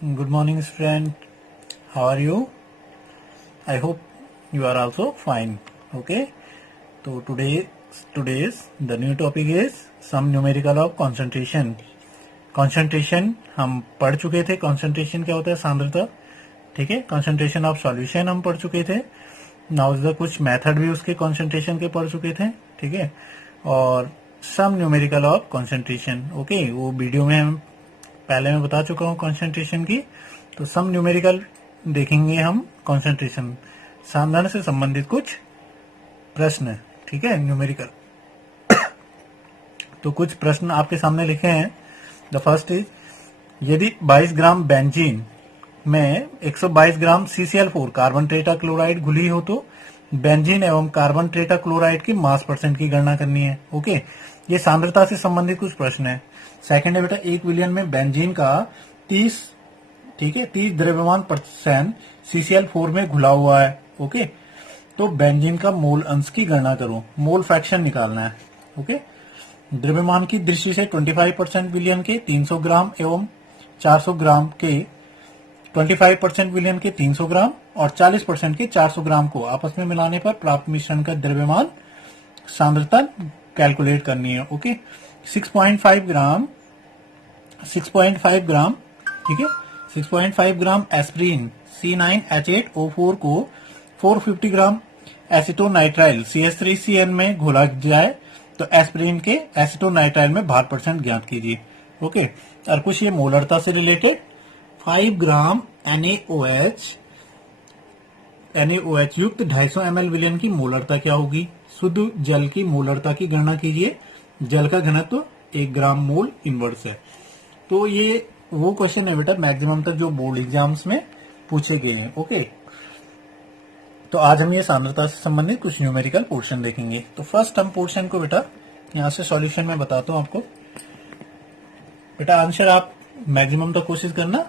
Good morning, student. How are you? I hope you are also fine. Okay. So today's the new topic is some numerical of concentration. Concentration हम पढ़ चुके थे. Concentration क्या होता है? सांद्रता. ठीक है. Concentration of solution हम पढ़ चुके थे. Now the कुछ मेथड भी उसके concentration के पढ़ चुके थे. ठीक है. और some numerical of concentration. Okay. वो वीडियो में हम पहले मैं बता चुका हूँ कंसंट्रेशन की. तो सम न्यूमेरिकल देखेंगे हम कंसंट्रेशन सांद्रता से संबंधित कुछ प्रश्न. ठीक है. न्यूमेरिकल. तो कुछ प्रश्न आपके सामने लिखे हैं. द फर्स्ट इज, यदि 22 ग्राम बेंजीन में 122 ग्राम CCl4 कार्बन टेट्रा क्लोराइड घुली हो तो बेंजीन एवं कार्बन टेट्रा क्लोराइड की मास परसेंट की गणना करनी है. ओके. ये सांद्रता से संबंधित कुछ प्रश्न है. सेकंड है बेटा, 1 विलियन में बेंजीन का 30, ठीक है, 30 द्रव्यमान परसेंट CCl4 में घुला हुआ है. ओके. तो बेंजीन का मोल अंश की गणना करो. मोल फ्रैक्शन निकालना है. ओके. द्रव्यमान की दृष्टि से 25% विलियन के 300 ग्राम एवं 400 ग्राम के 25% विलियन के 300 ग्राम और 40% के 400 ग्राम को आपस में मिलाने पर प्राप्त मिश्रण का द्रव्यमान सांद्रता कैलकुलेट करनी है. ओके. 6.5 ग्राम, ठीक है, 6.5 ग्राम एस्प्रीन C9H8O4 को 450 ग्राम एसिटोनाइट्राइल CH3CN में घोला जाए तो एस्प्रीन के एसिटोनाइट्राइल में भार परसेंट ज्ञात कीजिए. ओके. और कुछ ये मोलरता से रिलेटेड, 5 ग्राम NaOH युक्त 250 ml विलयन की मोलरता क्या होगी. शुद्ध जल की मोलरता की गणना कीजिए. जल का घनत्व 1 ग्राम मोल इनवर्स है. तो ये वो क्वेश्चन है बेटा मैक्सिमम तक जो बोर्ड एग्जाम्स में पूछे गए हैं. ओके. तो आज हम ये सांद्रता से संबंधित कुछ न्यूमेरिकल पोर्शन देखेंगे. तो फर्स्ट हम पोर्शन को बेटा यहां से सॉल्यूशन में बताता हूं आपको. बेटा आंसर आप मैक्सिमम तक कोशिश करना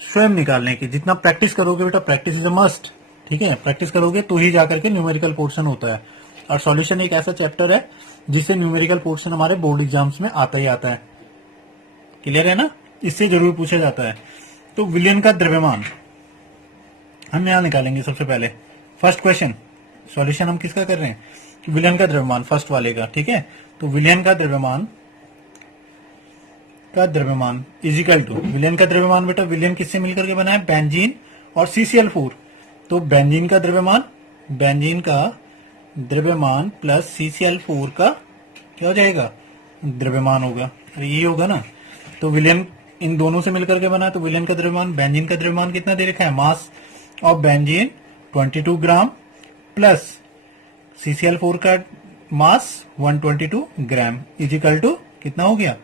स्वयं निकालने की. जितना प्रैक्टिस करोगे बेटा, प्रैक्टिस इज अ मस्ट. ठीक है. प्रैक्टिस करोगे तो ही जाकर के न्यूमेरिकल पोर्शन होता है. और सॉल्यूशन एक ऐसा चैप्टर है जिससे न्यूमेरिकल पोर्शन हमारे बोर्ड एग्जाम्स में आता ही आता है. क्लियर है ना. इससे जरूर पूछा जाता है. तो विलयन का द्रव्यमान हम यहां निकालेंगे सबसे पहले. फर्स्ट क्वेश्चन सॉल्यूशन हम किसका कर रहे हैं, विलयन का द्रव्यमान, फर्स्ट वाले का. ठीक है. तो विलयन का द्रव्यमान इजिकल टू, विलयन का द्रव्यमान बेटा, विलयन किससे मिलकर के बना है, बेंजीन और CCl4. तो बेंजीन का द्रव्यमान प्लस CCl4 का क्या हो जाएगा, द्रव्यमान होगा. अरे ये होगा ना. तो विलयन इन दोनों से मिलकर के बना, तो विलयन का द्रव्यमान, बेंजीन का द्रव्यमान कितना दे रखा है, mass of benzene 22 gram plus CCl4 का मास 122 ग्राम इजिकल टू कितना हो गया,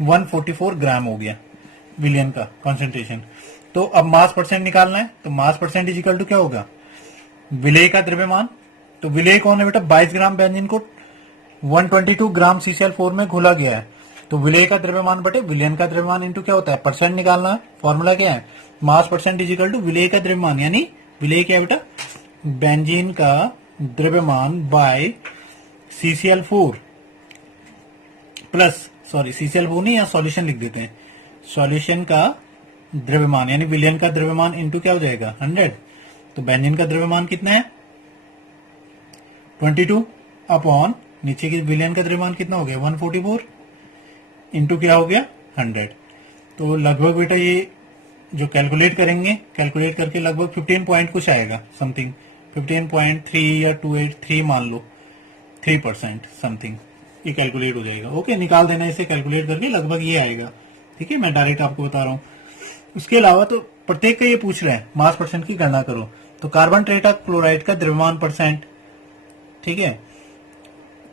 144 ग्राम हो गया विलयन का कॉन्सेंट्रेशन. तो अब मास परसेंट निकालना है. तो मास परसेंट इजिकल टू क्या होगा, विलेय का द्रव्यमान. तो विलेय कौन है बेटा, 22 ग्राम बेंजीन को 122 ग्राम CCl4 में घोला गया है. तो विलेय का द्रव्यमान बटे विलयन का द्रव्यमान इंटू क्या होता है, परसेंट निकालना है. फॉर्मूला क्या है, मास परसेंट इजिकल टू विलेय का द्रव्यमान. यानी विलेय क्या है बेटा, बेंजीन का द्रव्यमान bye CCl4 plus, sorry CCl4 नहीं, यहाँ सॉल्यूशन लिख देते हैं, सॉल्यूशन का द्रव्यमान यानी विलयन का द्रव्यमान इंटू क्या हो जाएगा 100. तो बेंजीन का द्रव्यमान कितना है 22 अपॉन नीचे की विलयन का द्रव्यमान कितना हो गया 144 इंटू क्या हो गया 100. तो लगभग बेटा ये जो कैलकुलेट करेंगे, कैलकुलेट करके लगभग 15 पॉइंट कुछ आएगा, समथिंग 15.3 या 283 मान लो, 3% समथिंग ये कैलकुलेट हो जाएगा. ओके. निकाल देना इसे कैलकुलेट करके, लगभग ये आएगा. ठीक है. मैं डायरेक्ट आपको बता रहा हूं. उसके अलावा तो प्रत्येक का ये पूछ रहे हैं मास परसेंट की गणना करो. तो कार्बन टेट्रा क्लोराइड का द्रव्यमान परसेंट, ठीक है,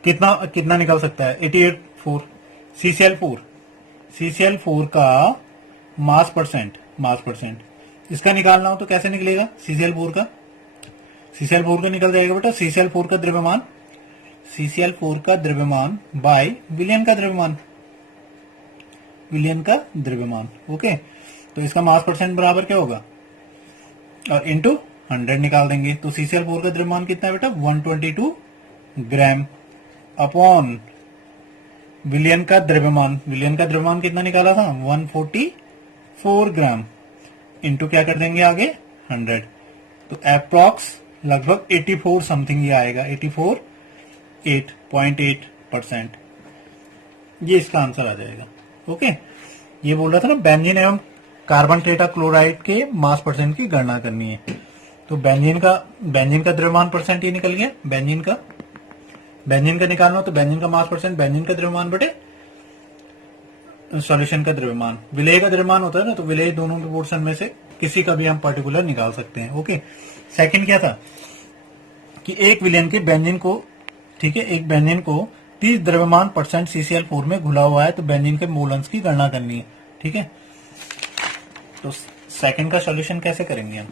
कितना निकल सकता है 88.4. CCl4 का मास परसेंट इसका निकालना हो तो कैसे निकलेगा, CCl4 का निकल जाएगा बेटा CCl4 का द्रव्यमान बाय विलयन का द्रव्यमान. ओके. तो इसका मास परसेंट बराबर क्या होगा, और इंटू 100 निकाल देंगे. तो CCl4 का द्रव्यमान कितना है बेटा 122 ग्राम अपॉन विलयन का द्रव्यमान कितना निकाला था 144 4 ग्राम इंटू क्या कर देंगे आगे 100, तो अप्रॉक्स लगभग 84 समथिंग ये आएगा, 84 8.8%, ये इसका आंसर आ जाएगा। ओके, ये बोल रहा था ना बेंजीन एवं कार्बन टेट्राक्लोराइड के मास परसेंट की गणना करनी है। तो बेंजीन का द्रव्यमान परसेंट ये निकल गया, बेंजीन का निकालना हो तो बेंजीन का मास परसेंट बेंजीन का द्रव्यमान बटे सॉल्यूशन का द्रव्यमान। विलेय का द्रव्यमान होता है ना, तो विलेय दोनों के पोर्शन में से किसी का भी हम पर्टिकुलर निकाल सकते हैं। ओके, सेकंड क्या था कि एक विलेन के बेंजीन को, ठीक है, एक बेंजीन को 30 द्रव्यमान परसेंट CCl4 में घुला हुआ है, तो बेंजीन के मोल अंश की गणना करनी है। ठीक है, तो सेकंड का सॉल्यूशन कैसे करेंगे हम?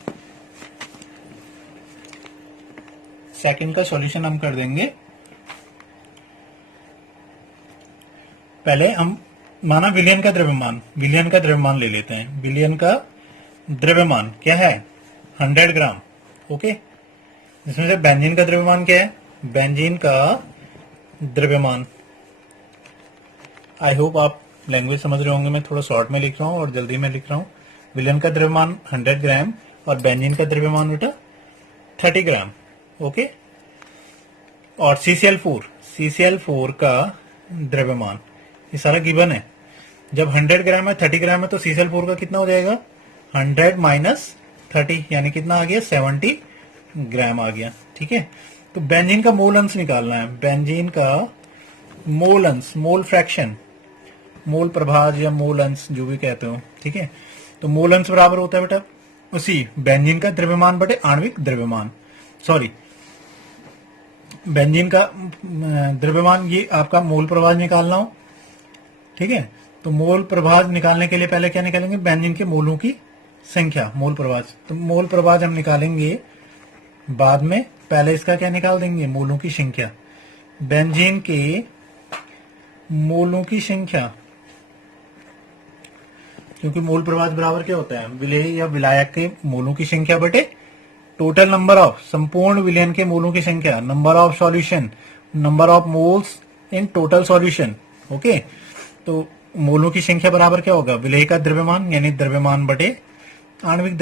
सेकंड का सॉल्यूशन हम कर देंगे, पहले हम माना विलयन का द्रव्यमान ले लेते हैं। विलयन का द्रव्यमान क्या है 100 ग्राम। ओके, इसमें से बेंजीन का द्रव्यमान क्या है, बेंजीन का द्रव्यमान, आई होप आप लैंग्वेज समझ रहे होंगे, मैं थोड़ा शॉर्ट में लिख रहा हूं और जल्दी में लिख रहा हूं। विलयन का द्रव्यमान 100 ग्राम और बेंजीन का द्रव्यमान बेटा 30 ग्राम। ओके, और CCl4 का द्रव्यमान, ये सारा गिवन है। जब 100 ग्राम है 30 ग्राम है तो CCl4 का कितना हो जाएगा 100 माइनस 30, यानी कितना आ गया 70 ग्राम आ गया। ठीक है, तो बेंजीन का मोल अंश निकालना है, बेंजीन का मोल अंश, मोल फ्रैक्शन, मोल प्रभाज या मोल अंश जो भी कहते हो। ठीक है, तो मोल अंश बराबर होता है बेटा उसी बेंजीन का द्रव्यमान बटे आणविक द्रव्यमान, सॉरी बेंजीन का द्रव्यमान, ये आपका मोल प्रभाज निकालना हो। ठीक है, तो मोल प्रभाज निकालने के लिए पहले क्या निकालेंगे, बेंजीन के मोलों की संख्या, मोल प्रभाज। तो मोल प्रभाज हम निकालेंगे बाद में, पहले इसका क्या निकाल देंगे, मोलों की संख्या। बेंजीन के मोलों की संख्या, क्योंकि मोल प्रभाज बराबर क्या होता है, विलेय या विलायक के मोलों की संख्या बटे टोटल नंबर ऑफ, संपूर्ण विलयन के मोलों की संख्या, number of solution, number of moles in total solution. Okay, तो मोलों की संख्या बराबर क्या होगा, विलेय का द्रव्यमान यानी द्रव्यमान बटे आणविक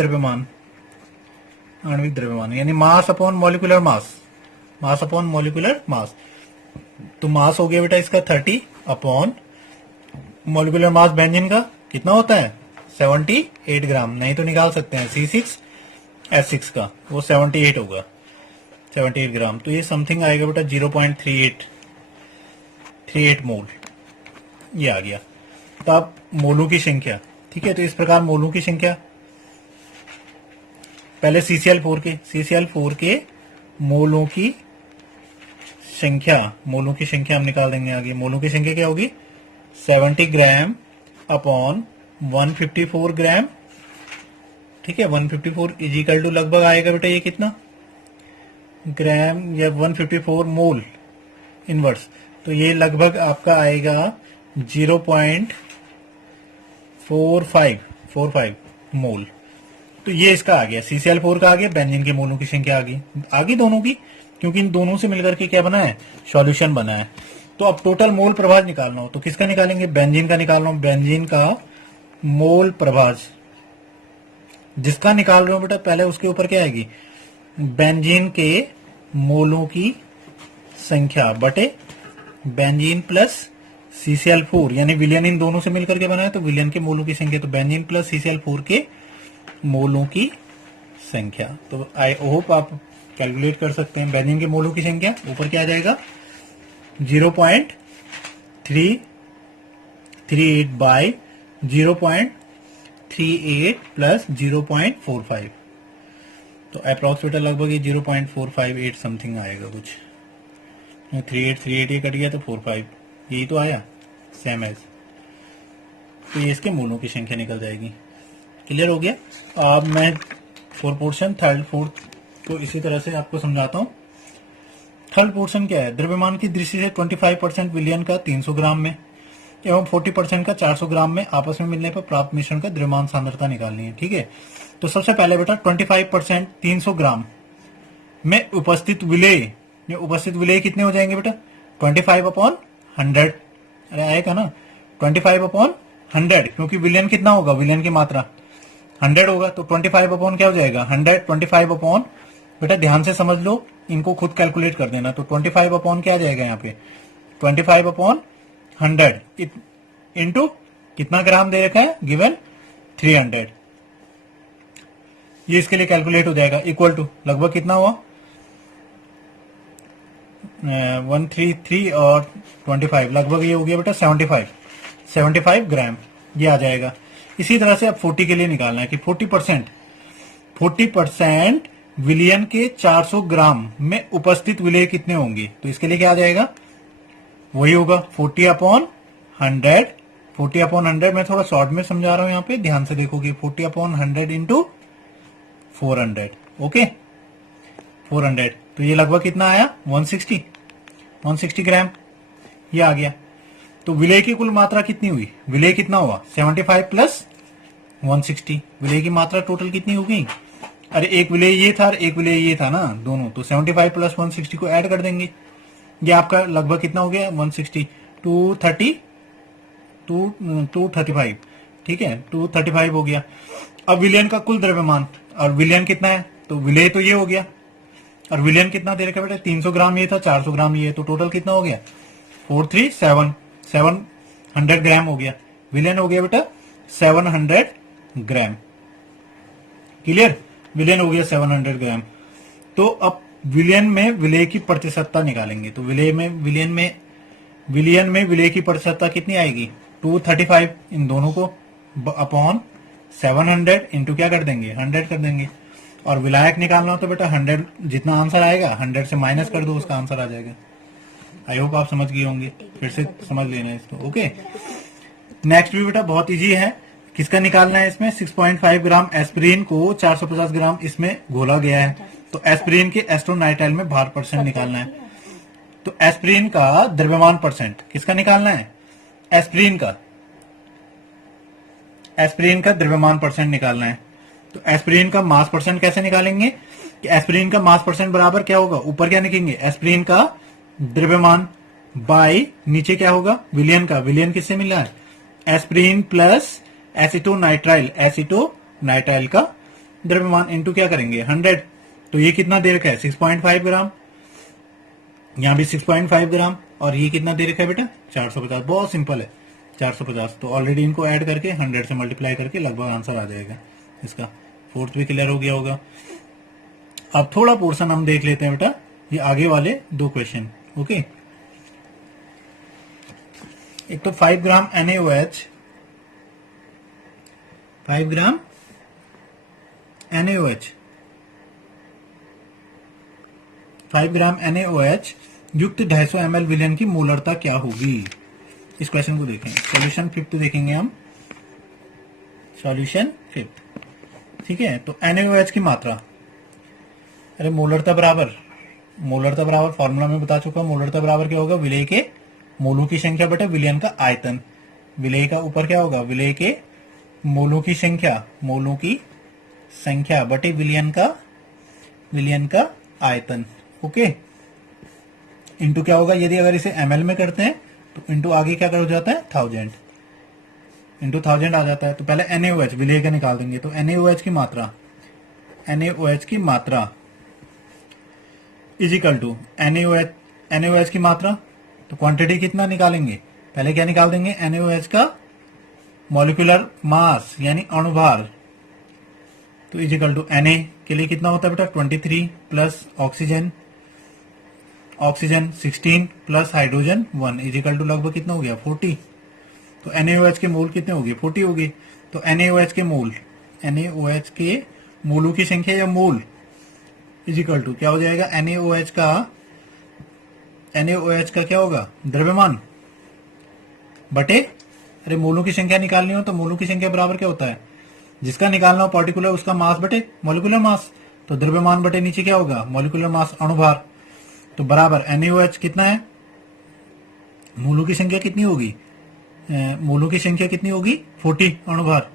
द्रव्यमान, यानी mass upon molecular mass, mass upon molecular mass. तो मास हो गया बेटा इसका 30 अपॉन मॉलिक्यूलर मास बेंजीन का कितना होता है 78 ग्राम, नहीं तो निकाल सकते हैं C6H6 का, वो 78 होगा, 78 ग्राम। तो ये समथिंग आएगा बेटा 0.38 मोल, ये आ गया। तो आप मोलों की संख्या, ठीक है, तो इस प्रकार मोलों की संख्या, पहले CCl4 के मोलों की संख्या हम निकाल देंगे आगे। मोलों की संख्या क्या होगी 70 ग्राम अपॉन 154 ग्राम। ठीक है, 154 इज इक्वल टू लगभग आएगा बेटा ये कितना ग्राम या 154 मोल इनवर्स, तो ये लगभग आपका आएगा 0.45 मोल। तो ये इसका आ गया, CCl4 का आ गया, बेंजीन के मोलों की संख्या आ गई दोनों की, क्योंकि इन दोनों से मिलकर के क्या बना है, सॉल्यूशन बना है। तो अब टोटल मोल प्रभाज निकालना हो तो किसका निकालेंगे, बेंजीन का निकालना हो, बेंजीन का मोल प्रभाज जिसका निकाल रहे हो बेटा, पहले उसके ऊपर क्या आएगी, बेंजीन के मोलों की संख्या बटे बेंजीन प्लस CCl4, यानी विलयन इन दोनों से मिलकर के बना है, तो विलयन के मोलों की संख्या, तो बेंजीन प्लस CCl4 के मोलों की संख्या। तो आई होप आप कैलकुलेट कर सकते हैं। बेंजीन के मोलों की संख्या ऊपर क्या आ जाएगा 0.338 बाय 0.38 प्लस 0.45, तो अप्रोक्सीमेट लगभग ये 0.458 समथिंग आएगा कुछ, 38 ये कट गया तो 45 यही तो आया सेम एज, तो ये इसके मोलों की संख्या निकल जाएगी। क्लियर हो गया। अब मैं फोर पोर्शन थर्ड फोर्थ को इसी तरह से आपको समझाता हूँ। थर्ड पोर्शन क्या है, द्रव्यमान की दृष्टि से 25% विलयन का 300 ग्राम में एवं 40% का 400 ग्राम में आपस में मिलने पर प्राप्त मिश्रण का द्रव्यमान सांद्रता निकालनी है। ठीक है, तो सबसे पहले बेटा 25% 300 ग्राम में उपस्थित विलेय कितने हो जाएंगे बेटा 25 अपॉन 100, अरे आएगा ना 25 अपॉन 100, क्योंकि विलियन कितना होगा, विलियन की मात्रा 100 होगा, तो 25 अपॉन क्या हो जाएगा 100, 25 अपॉन, बेटा ध्यान से समझ लो, इनको खुद कैलकुलेट कर देना, तो 25 अपॉन क्या आ जाएगा यहाँ पे 25 अपॉन 100 इंटू कितना ग्राम दे रखा है, गिवन 300, ये इसके लिए कैलकुलेट हो जाएगा, इक्वल टू लगभग कितना हुआ 133 और 25, लगभग ये हो गया बेटा 75 ग्राम, ये आ जाएगा। इसी तरह से अब 40 के लिए निकालना है कि 40% विलियन के 400 ग्राम में उपस्थित विलेय कितने होंगे, तो इसके लिए क्या आ जाएगा, वही होगा 40 अपॉन 100, मैं थोड़ा शॉर्ट में समझा रहा हूं यहाँ पे, ध्यान से देखोगे 40 अपॉन 100 इंटू 400, ओके 400, तो ये लगभग कितना आया 160 ग्राम, ये आ गया। तो विलेय की कुल मात्रा कितनी हुई, विलेय कितना हुआ 75 प्लस 160, विलेय की मात्रा टोटल कितनी हो गई, अरे एक विलेय ये था और एक विलेय ये था ना दोनों, तो 75 प्लस 160 को ऐड कर देंगे, ये आपका लगभग कितना हो गया 160, 235, ठीक है 235 हो गया। अब विलियन का कुल द्रव्यमान, और विलियन कितना है, तो विलेय तो ये हो गया, और विलियन कितना दे रखा बेटा 300 ग्राम ये था, 400 ग्राम ये, तो टोटल कितना हो गया 700 ग्राम हो गया, विलियन हो गया बेटा 700 ग्राम, क्लियर, विलियन हो गया 700 ग्राम। तो अब विलियन में विलेय की प्रतिशतता निकालेंगे, तो विलियन में विलेय की प्रतिशतता कितनी आएगी 235, इन दोनों को अपॉन 700 इंटू क्या कर देंगे 100 कर देंगे, और विलायक निकालना हो तो बेटा 100 जितना आंसर आएगा 100 से माइनस कर दो, उसका आंसर आ जाएगा। आई होप आप समझ गए होंगे, फिर से समझ लेना इसको, ओके। नेक्स्ट भी बेटा बहुत इजी है, किसका निकालना है इसमें 6.5 ग्राम एस्पिरिन को 450 ग्राम इसमें घोला गया है, तो एस्पिरिन के एस्ट्रोनाइट्राइल में भार परसेंट निकालना है। तो एस्पिरिन का द्रव्यमान परसेंट किसका निकालना है, एस्पिरिन का द्रव्यमान परसेंट निकालना है। तो एस्पिरिन का मास परसेंट कैसे निकालेंगे कि एस्पिरिन का मास परसेंट बराबर क्या होगा, ऊपर क्या लिखेंगे एस्पिरिन का द्रव्यमान बाय नीचे क्या होगा विलियन का, विलियन किससे मिला है एस्पिरिन प्लस एसिटोनाइट्राइल का द्रव्यमान इंटू क्या करेंगे 100, तो ये कितना दे रखा है 6.5 ग्राम, यहां भी 6.5 ग्राम, और ये कितना दे रखा है बेटा 450, बहुत सिंपल है 450, तो ऑलरेडी इनको ऐड करके 100 से मल्टीप्लाई करके लगभग आंसर आ जाएगा इसका। फोर्थ भी क्लियर हो गया होगा। अब थोड़ा पोर्शन हम देख लेते हैं बेटा, ये आगे वाले 2 क्वेश्चन, ओके। एक तो 5 ग्राम NaOH, 5 ग्राम NaOH युक्त 250 ml विलियन की मोलरता क्या होगी, इस क्वेश्चन को देखें। सॉल्यूशन 5 देखेंगे हम, सॉल्यूशन 5, ठीक है। तो NaOH की मात्रा, अरे मोलरता बराबर फॉर्मूला में बता चुका, मोलरता बराबर क्या होगा विलेय के मोलों की संख्या बटे विलियन का आयतन, विलेय का ऊपर क्या होगा विलेय के मोलों की संख्या बटे विलियन का आयतन, ओके। इंटू क्या होगा, यदि अगर इसे ml में करते हैं तो इंटू आगे क्या कर हो जाता है 1000, इंटू 1000 आ जाता है। तो पहले NaOH विलेय का निकाल देंगे, तो NaOH की मात्रा इज इक्वल टू NaOH की मात्रा, तो क्वांटिटी कितना निकालेंगे, पहले क्या निकाल देंगे NaOH का मॉलिक्यूलर मास यानी अणुभार, तो इज इक्वल टू Na के लिए कितना होता है बेटा 23 plus oxygen 16 plus hydrogen 1 is equal to लगभग कितना हो गया 40। तो NaOH के मोल कितने हो गए 40 हो गए। तो NaOH के मोलों की संख्या या मोल इज इक्वल टू क्या हो जाएगा NaOH का क्या होगा द्रव्यमान बटे, अरे मोलों की संख्या निकालनी हो तो मोलों की संख्या बराबर क्या होता है, जिसका निकालना हो पार्टिकुलर उसका मास बटे मॉलिक्यूलर मास, तो द्रव्यमान बटे नीचे क्या होगा मॉलिक्यूलर मास अणुभार, तो बराबर NaOH कितना है, मोलों की संख्या कितनी होगी 40 अणुभार,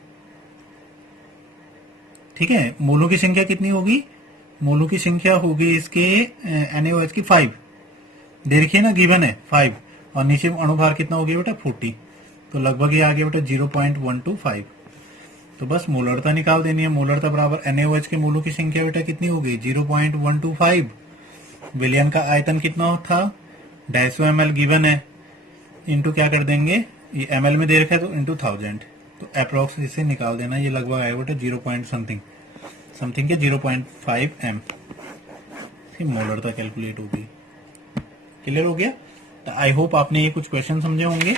ठीक है। मोलों की संख्या कितनी होगी, मोलों की संख्या होगी इसके NaOH की 5 दे रखी है ना, गिवन है 5, और नीचे अणुभार कितना हो गया बेटा 40, तो लगभग ये आ गया बेटा 0.125। तो बस मोलरता निकाल देनी है। मोलरता बराबर NaOH के मोलों की संख्या बेटा कितनी हो गई 0.125। विलयन का आयतन कितना था 250 ml गिवन है, इंटू क्या कर देंगे, ये ml में दे रखा है तो इंटू 1000, तो अप्रोक्स इसे निकाल देना। ये लगभग आया बेटा 0 पॉइंट समथिंग के 0.5 m। मोलरता कैलकुलेट होगी। क्लियर हो गया। तो आई होप आपने ये कुछ क्वेश्चन समझे होंगे।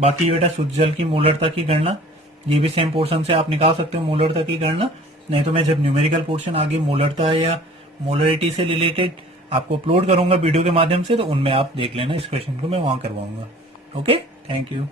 बाकी बेटा शुद्ध जल की मोलरता की गणना ये भी सेम पोर्शन से आप निकाल सकते हो मोलरता की गणना, नहीं तो मैं जब न्यूमेरिकल पोर्शन आगे मोलरता या मोलरिटी से रिलेटेड आपको अपलोड करूंगा वीडियो के माध्यम से, तो उनमें आप देख लेना, इस क्वेश्चन को मैं वहां करवाऊंगा। Okay, thank you.